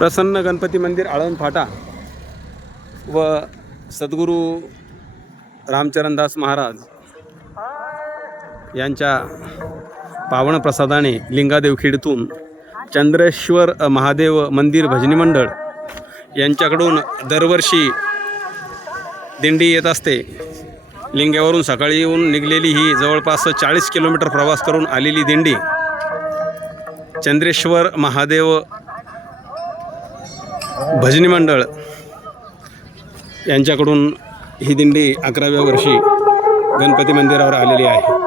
प्रसन्न गणपती मंदिर आळंद फाटा व सद्गुरू रामचरणदास महाराज यांच्या पावन प्रसादाने लिंगादेवखेडीतून चंद्रेश्वर महादेव मंदिर भजनी मंडळ यांच्याकडून दरवर्षी दिंडी येत असते। लिंग्यावरून सकाळी येऊन निघलेली ही जवळपास 40 किलोमीटर प्रवास करून आलेली दिंडी चंद्रेश्वर महादेव भजनी मंडळ यांच्याकडून ही दिंडी 11व्या वर्षी गणपती मंदिरावर आलेली आहे।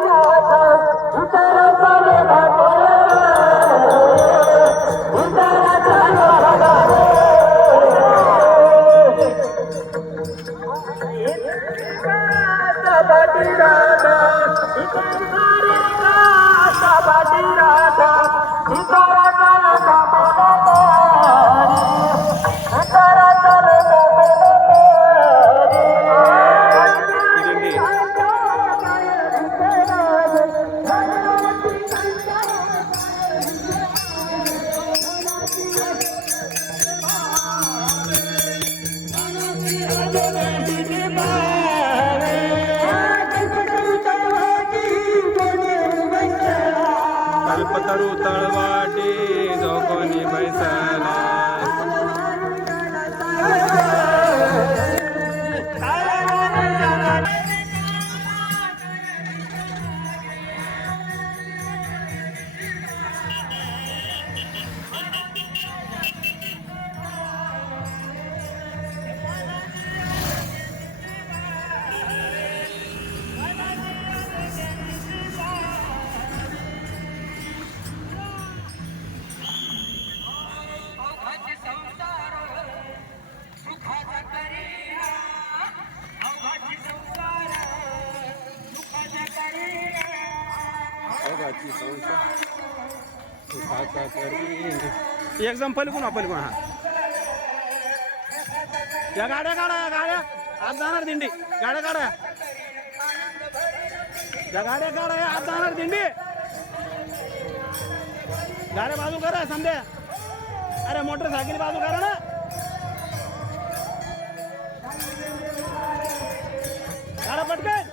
कल्पतरू तळवाटी जो कोणी बैसला एकदम पलकून हा या गाड्या गाड्या आज जाणार दिंडी गाड्या गाड्या या गाड्या गाड्या आज जाणार दिंडी गाड्या बाजू करा समजा। अरे मोटरसायकल बाजू करा ना गाड्या पटकन।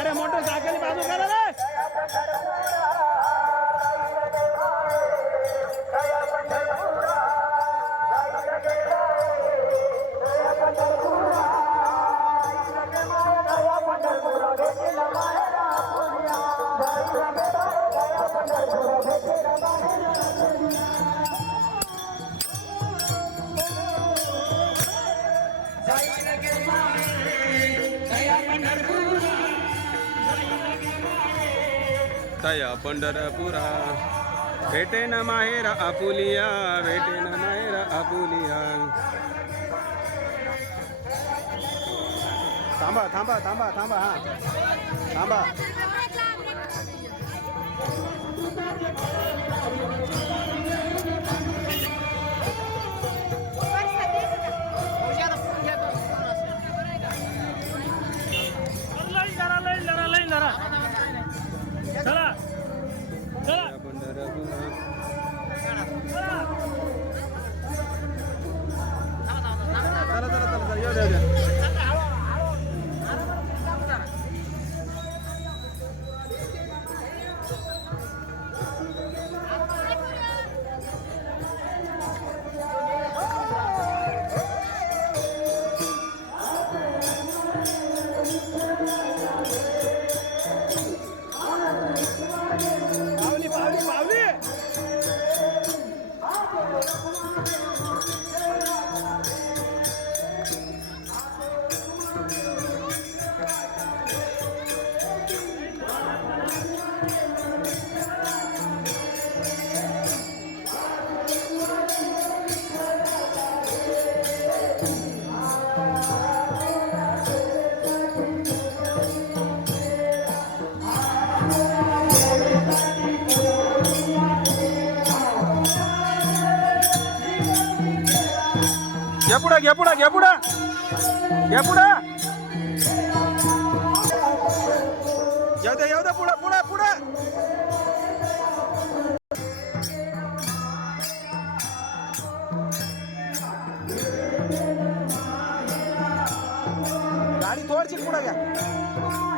अरे मोटरसायकल बाजू करा रे तया पंढरपुरा भेटे न माहेरा आपुलिया भेटे न माहेरा आपुलिया। थांबा थांबा थांबा थांबा हा थांबा। घ्या पुढं घ्या पुढं घ्या पुढं घ्या पुढं येऊ द्या पुढं पुढं पुढं गाडी थोडीशी पुढे घ्या.